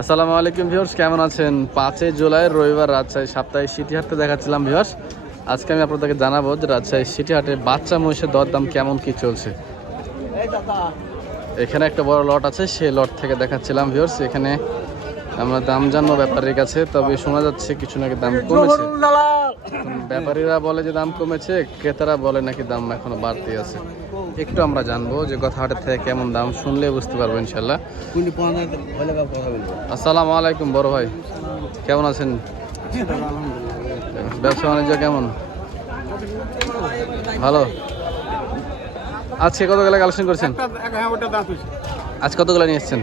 আসসালামু আলাইকুম ভিউয়ার্স, কেমন আছেন? 5 জুলাই রবিবার রাজশাহী সাপ্তাহিক সিটি হাটে দেখাচ্ছিলাম ভিউয়ার্স। আজকে আমি আপনাদেরকে জানাবো যে রাজশাহী সিটি হাটে বাচ্চা মহিষের দরদাম কেমন কি চলছে। এখানে একটা বড় লট আছে, সেই লট থেকে দেখাচ্ছিলাম ভিউয়ার্স। এখানে আমরা দাম জানবো ব্যাপারীর কাছে, তবে শোনা যাচ্ছে কিছু নাকি দাম কমেছে। ব্যাপারীরা বলে যে দাম কমেছে, ক্রেতারা বলে নাকি দাম এখনো বাড়তি আছে। একটু আমরা জানবো যে গত হাটের থেকে কেমন দাম, শুনলে বুঝতে পারবো ইনশাল্লাহ। আসসালামু আলাইকুম বড় ভাই, কেমন আছেন? ব্যবসা বাণিজ্য কেমন? ভালো। আজকে কতগুলো কালেকশন করছেন? আজ কতগুলো নিয়ে এসছেন?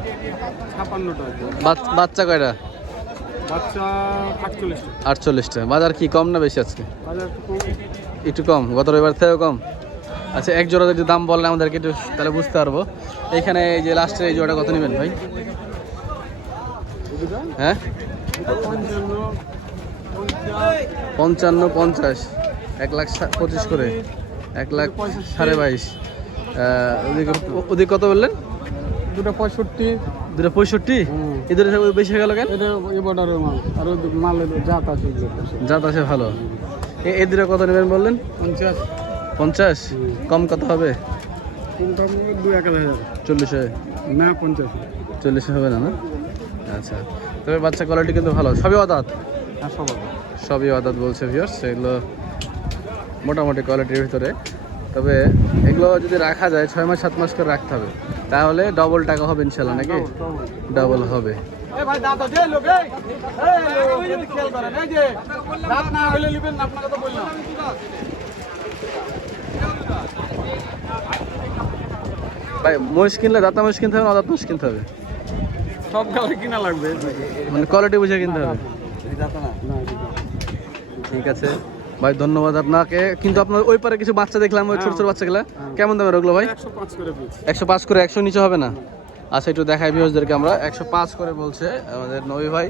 বাচ্চা কয়টা? 48টা। বাজার কি কম না বেশি আজকে? একটু কম, গত রবিবার থেকেও কম। আচ্ছা, এক জোড়া যদি দাম বললে আমাদেরকে একটু তাহলে বুঝতে পারবো। এইখানে এই যে লাস্টের এই জোড়াটা কত নেবেন ভাই? হ্যাঁ, 55, 50, 1,25,000 করে, 1,22,500। ওদিকে কত বললেন? 265। 265? এদের বেশি হয়ে গেল কেন? জাত আছে ভালো। এদের কত নেবেন বললেন? 50। কম কত হবে? 40 না, 50। 40 হবে না? আচ্ছা, তবে বাচ্চা কোয়ালিটি কিন্তু ভালো। সবই আদাত? সবই আদাত বলছে ভিউয়ার্স। এগুলো মোটামুটি কোয়ালিটির ভিতরে। তবে এগুলো যদি রাখা যায় 6 মাস 7 মাস করে রাখতে হবে, তাহলে ডবল টাকা হবে ইনশাল্লাহ। নাকি ডবল হবে? ভাই মহিষ কিনলে দাতা মহিষ কিনতে হবে না অদাত মহিষ কিনতে হবে? সব গালে কিনা লাগবে, মানে কোয়ালিটি বুঝে কিনতে হবে। ঠিক আছে ভাই, ধন্যবাদ আপনাকে। কিন্তু আপনার ওই পারে কিছু বাচ্চা দেখলাম, ওই ছোট ছোট বাচ্চাগুলা কেমন দামের ওগুলো ভাই? 105 করে। 105 করে। 100 নিচে হবে না? আচ্ছা, একটু দেখাই ভিউয়ার্সদেরকে আমরা। 105 করে বলছে আমাদের নবী ভাই।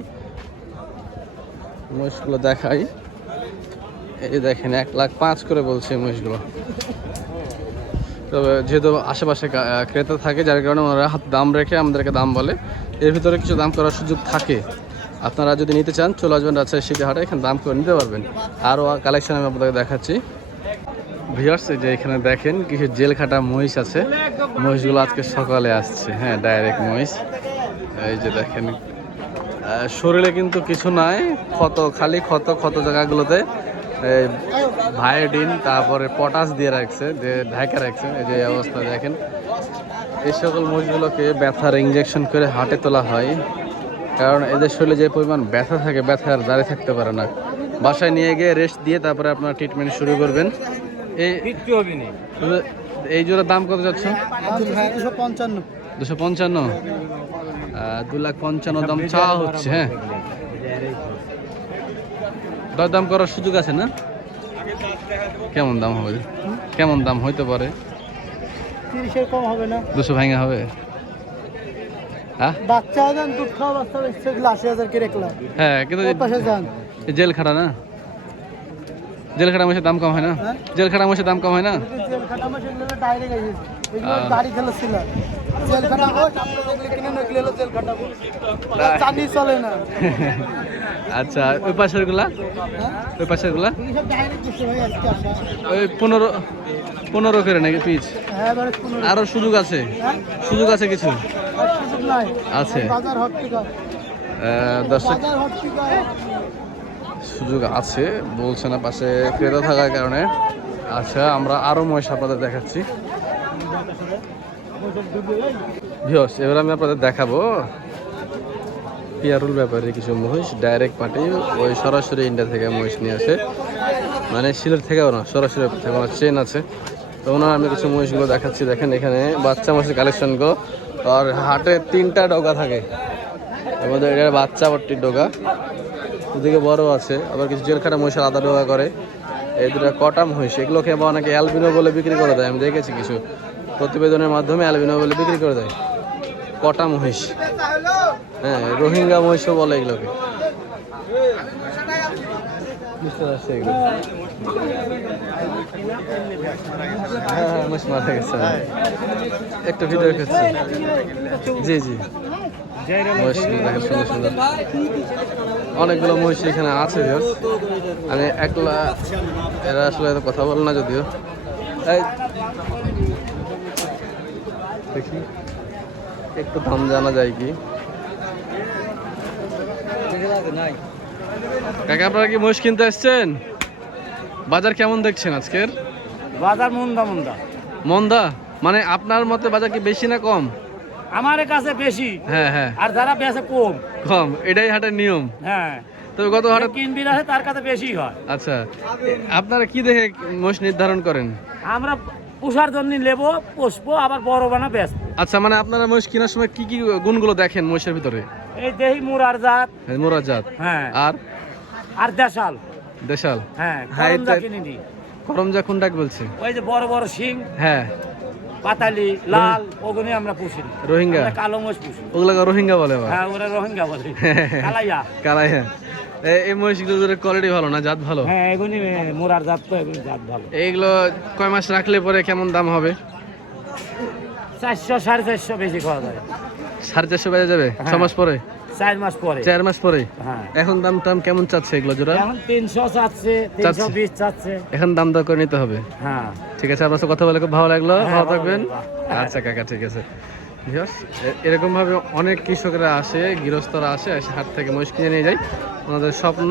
মহিষগুলো দেখাই, এই দেখেন 1,05,000 করে বলছে মহিষগুলো। তবে যেহেতু আশেপাশে ক্রেতা থাকে, যার কারণে ওনারা দাম রেখে আমাদেরকে দাম বলে। এর ভিতরে কিছু দাম করার সুযোগ থাকে। আপনারা যদি নিতে চান চলে আসবেন রাজশাহী সিটি হাটে, এখানে দাম করে নিতে পারবেন। আরও কালেকশন আমি আপনাদেরকে দেখাচ্ছি ভিউয়ার্স। যে এখানে দেখেন কিছু জেল খাটা মহিষ আছে। মহিষগুলো আজকে সকালে আসছে। হ্যাঁ, ডাইরেক্ট মহিষ। এই যে দেখেন, শরীরে কিন্তু কিছু নাই, ক্ষত, খালি ক্ষত জায়গাগুলোতে ভায়োডিন তারপরে পটাশ দিয়ে রাখছে, যে ঢাকা রাখছে। এই যে অবস্থা দেখেন। এই সকল মহিষগুলোকে ব্যথার ইঞ্জেকশন করে হাটে তোলা হয়, কারণ এদের শরীরে যে পরিমাণ ব্যথা থাকে, ব্যথা আর দাঁড়িয়ে থাকতে পারে না। বাসায় নিয়ে গিয়ে রেস্ট দিয়ে তারপরে আপনার ট্রিটমেন্ট শুরু করবেন। এই জোড়ার দাম কত যাচ্ছে? 255। 2,55,000 দাম চাওয়া হচ্ছে। হ্যাঁ, দাম করার সুযোগ আছে না? কেমন দাম হবে? কেমন দাম হইতে পারে? 30-এর কম হবে না? 200 ভাঙা হবে? হ্যাঁ, বাচ্চা দেন, দুধ খাওয়া বাচ্চা বেচছে 80,000 করে রাখলাম। হ্যাঁ, কিন্তু পাশে যান জেল খাটা না? জেল খাটা মাসের দাম কম হয় না? জেল খাটা মাসের দাম কম হয় না? জেল খাটা মাসে গেলে ডাইরেক্ট আইছে, এগুলো গাড়ি খেলাছিল। জেল খাটা হয় আপনি দেখলে কিনে নকলে হলো জেল খাটা, চানি চলে না। আচ্ছা, ওই পাশের গুলা? ওই পাশের গুলা সব ডাইরেক্ট দিছে ভাই আজকে আসা। ওই 15 করে নাকি পিচ? হ্যাঁ, এবারে 15। আরো সুযোগ আছে? সুযোগ আছে কিছু? আর সুযোগ নাই আছে? বাজার হট থেকে দর্শক, বাজার হট থেকে সুযোগ আছে বলছে না, পাশে ক্রেতা থাকার কারণে। আচ্ছা, আমরা আরো মহিষ আপনাদের দেখাচ্ছি ভিউয়ার্স। এবার আমি আপনাদের দেখাবো পিয়ারুল ব্যাপারে কিছু মহিষ ডাইরেক্ট পার্টি, ওই সরাসরি ইন্ডিয়া থেকে মহিষ নিয়ে আসে, মানে সিলেট থেকেও না, সরাসরি ওনার চেন আছে। তো ওনার আমি কিছু মহিষগুলো দেখাচ্ছি। দেখেন এখানে বাচ্চা মহিষের কালেকশনগুলো। আর হাটে 3টা ডগা থাকে, আমাদের এটার বাচ্চা ভর্তির ডগা, ওদিকে বড় আছে। আবার কিছু জেলখাটা মহিষের আদা ডগা করে। এই দুটা কটা মহিষ, এগুলোকে আবার অনেকে অ্যালবিনো বলে বিক্রি করে দেয়। আমি দেখেছি কিছু প্রতিবেদনের মাধ্যমে অ্যালবিনো বলে বিক্রি করে দেয় কটা মহিষ। হ্যাঁ, রোহিঙ্গা মহিষও বলে এগুলোকে। বুঝতে পারছি এগুলো। হ্যাঁ মহিষ মারা গেছে, একটু ভিডিও করছি। জি জি, মহিষগুলো দেখেন সুন্দর সুন্দর, অনেকগুলো মহিষ এখানে আছে ভিউয়ার্স। আমি একলা, এরা আসলে এত কথা বলে না যদিও। এই দেখি একটু দাম জানা যায় কি কাকা, আপনারা কি মহিষ কিনতে আসছেন? বাজার কেমন দেখছেন আজকের? বাজার মন্দা মন্দা। মন্দা মানে আপনার মতে বাজার কি বেশি না কম? আমার কাছে বেশি, হ্যাঁ হ্যাঁ, আর যারা বেচে কম। কম, এটাই হাটের নিয়ম। হ্যাঁ, তবে গত হাটে কিনবি আছে তার কাছে বেশি হয়। আচ্ছা, আপনারা কি দেখে মহিষ নির্ধারণ করেন? আমরা পোষার জন্য নেবো, পুষবো, আবার বড় বানা বেচবো। আচ্ছা, মানে আপনারা মহিষ কেনার সময় কি কি গুণগুলো দেখেন মহিষের ভিতরে? এই দেহি মুরার জাত, মোরা জাত, হ্যাঁ, আর আর দেশাল, দেশাল, হ্যাঁ, হ্যাঁ, করমজা কিনে নি। করমজা কোনটা বলছে? ওই যে বড় বড় শিং, হ্যাঁ, পাতালি, লাল, ওগুলি আমরা পুষি না। রোহিঙ্গা, আমরা কালো মোষ পুষি। ওগুলা রোহিঙ্গা বলে আবার। হ্যাঁ, ওরা রোহিঙ্গা বলে, কালাইয়া। কালাই, হ্যাঁ। এই মহিষগুলোর কোয়ালিটি ভালো না, জাত ভালো? হ্যাঁ, এগুলি মুরার জাত, তো এগুলি জাত ভালো। এইগুলো কয় মাস রাখলে পরে কেমন দাম হবে? 400 450 বেশি খাওয়া যায়। 450 বেজে যাবে হ্যাঁ। 6 মাস পরে? 4 মাস পরে। 4 মাস পরে। হ্যাঁ, এখন দাম টাম কেমন চাচ্ছে এগুলো জোড়া? এখন 300 চাচ্ছে, 320 চাচ্ছে। এখন দাম দর করে নিতে হবে। হ্যাঁ, ঠিক আছে, আপনার সাথে কথা বলে খুব ভালো লাগলো। হ্যাঁ, ভালো ভালো থাকবেন। লাগলো। আচ্ছা কাকা, ঠিক আছে। ভিউয়ার্স, এরকম ভাবে অনেক কৃষকরা আসে, গৃহস্থরা আসে, এসে হাট থেকে মহিষ কিনে নিয়ে যায়। ওনাদের স্বপ্ন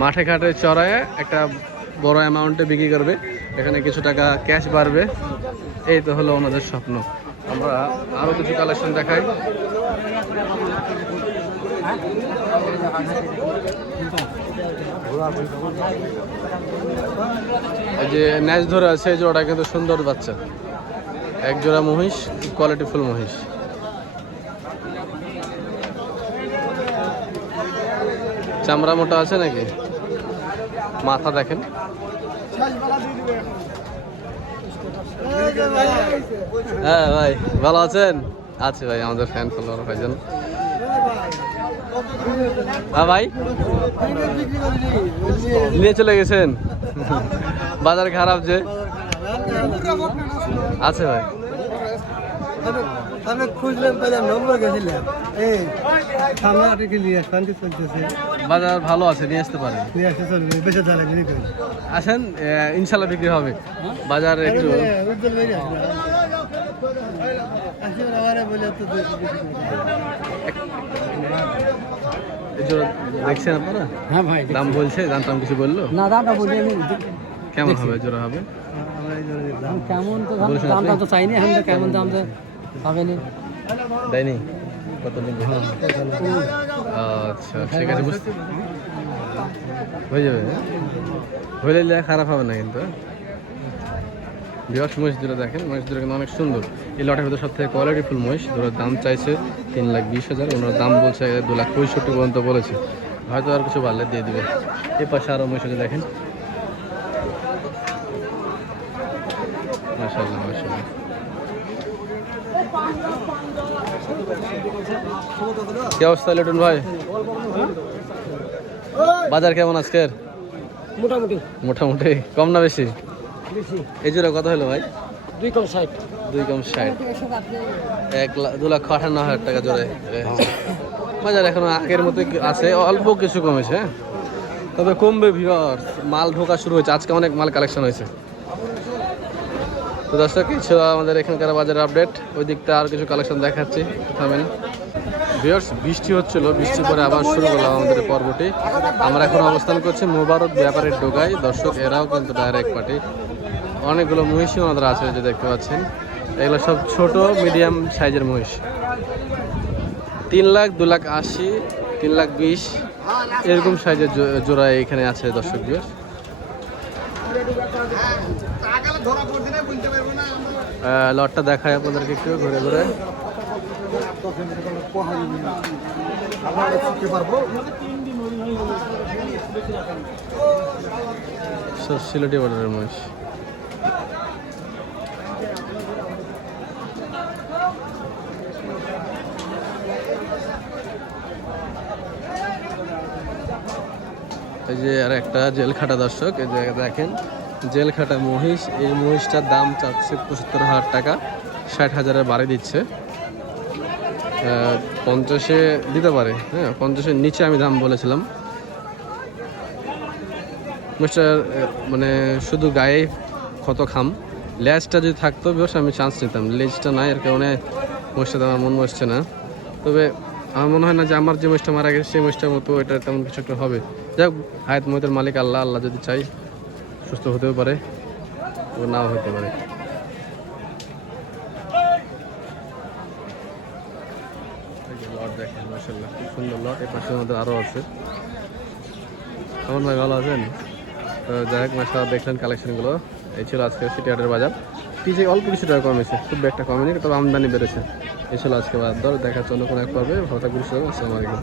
মাঠে ঘাটে চড়ায় একটা বড় অ্যামাউন্টে বিক্রি করবে, এখানে কিছু টাকা ক্যাশ বাড়বে, এই তো হলো ওনাদের স্বপ্ন। আমরা আরো কিছু কালেকশন দেখাই। এই যে ন্যাচ ধরে আছে, এই জোড়াটা কিন্তু সুন্দর বাচ্চা, এক জোড়া মহিষ, কোয়ালিটি ফুল মহিষ। চামড়া মোটা আছে নাকি? মাথা দেখেন। হ্যাঁ ভাই, ভালো আছেন? আছি ভাই, আমাদের ফ্যান ফলোয়ার ভাইজান। হ্যাঁ ভাই, নিয়ে চলে গেছেন? বাজার খারাপ যে। আছে ভাই, আমি খুঁজলাম, পেলাম, নম্বর গেছিলাম। এই সামনে আটকে নিয়ে শান্তি চলতেছে, বাজার ভালো আছে, নিয়ে আসতে পারেন। নিয়ে আসতে চলবে, বেঁচে থাকলে বিক্রি করি। আসেন, ইনশাল্লাহ বিক্রি হবে। বাজার একটু উজ্জ্বল বেরিয়ে আসবে। আসলে আমারে বলে তো এই জোড়া দেখছেন আপনারা? হ্যাঁ ভাই, দাম বলছে, দাম টাম কিছু বললো? না দামটা বলি আমি। কেমন হবে জোড়া হবে? কেমন তো বলছেন আপনি? দামটা তো চাইনি, এখন তো কেমন দাম পাবে না। দেয়নি? কত দিন? আচ্ছা ঠিক আছে, বুঝতে হয়ে যাবে। হয়ে গেলে খারাপ হবে না কিন্তু। বিরাট মহিষ দুটো দেখেন, মহিষ দুটো কিন্তু অনেক সুন্দর। এই লটের ভিতরে সব থেকে কোয়ালিটি ফুল মহিষ। দুটোর দাম চাইছে 3,20,000, ওনার দাম বলছে 2,65,000 পর্যন্ত বলেছে। হয়তো আর কিছু বাড়লে দিয়ে দিবে। এই পাশে আরও মহিষ আছে দেখেন, মাশাআল্লাহ মাশাআল্লাহ। কি অবস্থা লিটন ভাই? বাজার কেমন আজকের? মোটামুটি মোটামুটি, কম না বেশি? বেশি। এই জোড়া কত হলো ভাই? 2 কম 60। 2 কম 60, 2,58,000 টাকা জোড়ে। বাজার এখন আগের মতো আছে, অল্প কিছু কমেছে, হ্যাঁ, তবে কমবে। ভিউয়ার্স, মাল ঢোকা শুরু হয়েছে, আজকে অনেক মাল কালেকশন হয়েছে। তো দর্শক, এই ছিল আমাদের এখানকার বাজারের আপডেট। ওই দিকটা আর কিছু কালেকশন দেখাচ্ছি, থামেন। ভিউয়ার্স, বৃষ্টি হচ্ছিল, বৃষ্টির পরে আবার শুরু করলাম আমাদের পর্বটি। আমরা এখন অবস্থান করছি মোবারক ব্যাপারের ডোগায়। দর্শক, এরাও কিন্তু ডাইরেক্ট পার্টি, অনেকগুলো মহিষই ওনাদের আছে, যে দেখতে পাচ্ছেন। এগুলো সব ছোট মিডিয়াম সাইজের মহিষ। 3 লাখ, 2,80,000, 3,20,000 এরকম সাইজের জোড়া এখানে আছে দর্শক। ভিউয়ার্স, লটটা দেখায় আপনাদেরকে একটু ঘুরে ঘুরে। সব সিলেটি বর্ডারের মহিষ। এই যে আর একটা জেলখাটা দর্শক, এই যে দেখেন জেলখাটা মহিষ। এই মহিষটার দাম চাচ্ছে 75,000 টাকা, 60,000-এ বাড়ি দিচ্ছে। 50-এ দিতে পারে, হ্যাঁ 50-এর নিচে আমি দাম বলেছিলাম। মহিষটার মানে শুধু গায়ে ক্ষত খাম, লেজটা যদি থাকতো বেশ আমি চান্স নিতাম, লেজটা নাই এর কারণে মহিষটা আমার মন বসছে না। তবে আমার মনে হয় না যে আমার যে মহিষটা মারা গেছে সেই মহিষটার মতো এটা তেমন কিছু একটা হবে। যাই হোক, হায়াত মহিতের মালিক আল্লাহ, আল্লাহ যদি চাই সুস্থ হতেও পারে ও নাও হতে পারে। লট দেখেন মাশাআল্লাহ, খুব সুন্দর লট। এই পাশের মধ্যে আরও আছে। কেমন ভাই, ভালো আছেন? তো যাই হোক, মাশাআল্লাহ দেখলেন কালেকশনগুলো। এই ছিল আজকে সিটি হাটের বাজার। পিজে অল্প কিছু টাকা কমেছে, খুব একটা কমেনি, তবে আমদানি বেড়েছে। এই ছিল আজকে বাজার দর। দেখা জন্য কোনো এক পর্বে। ভালো থাকবেন, আসসালামু আলাইকুম।